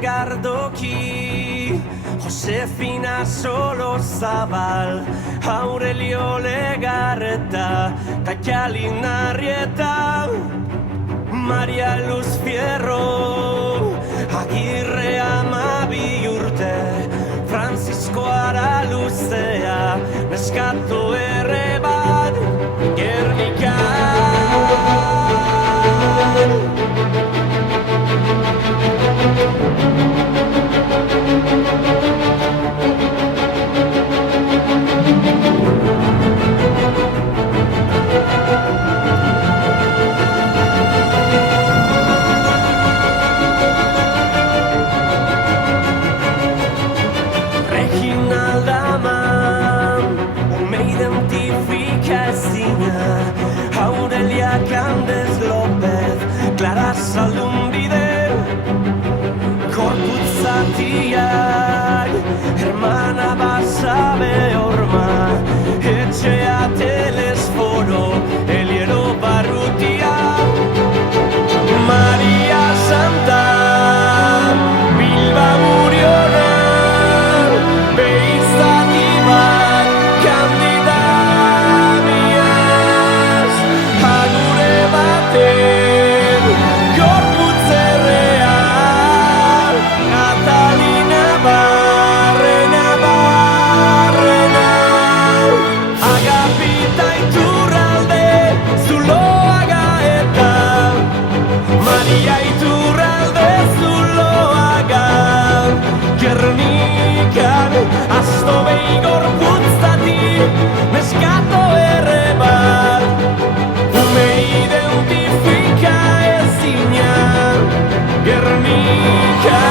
Gardoki, Josefina Solozabal, Aurelio Legarreta, Katalina Arrieta, Maria Luz Fierro, Agirre Amabi urte, Francisco Araluzea, Neskato ere bat, Gernikan. Aurelia Candes López, Clara Salunbide, Korputzatiak, Hermana Basabe Orma, Etxea Telesforo, Eliero Barrutia, Maria Santa, Bilba Muriona, Beizatibat, Candida. Asto beigor putzati, neskato ere bat, ume identifika ezina, Gernika.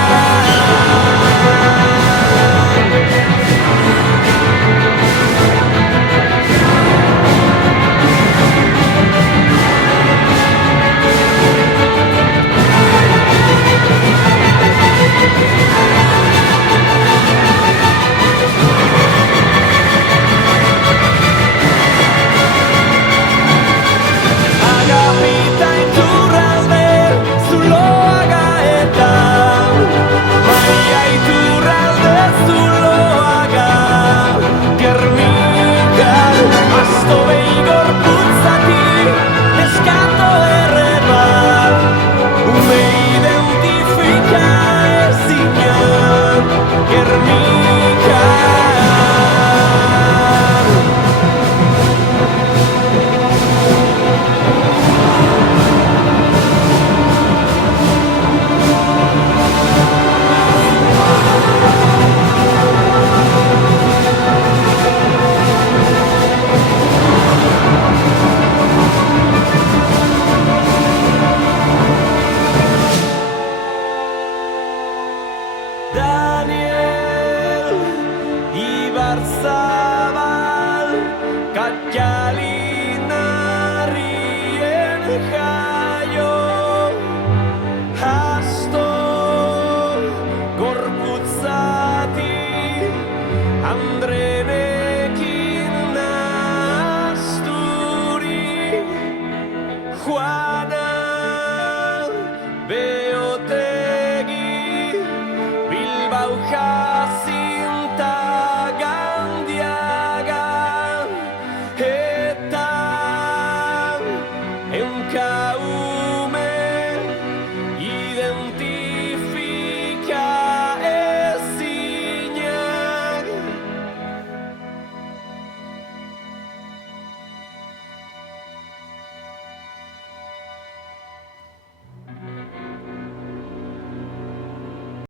Ibarzabal, Katalinarrien jaio, Asto gorputzati, Andrenekin nahasturi, Juana Beotegi, Bilbao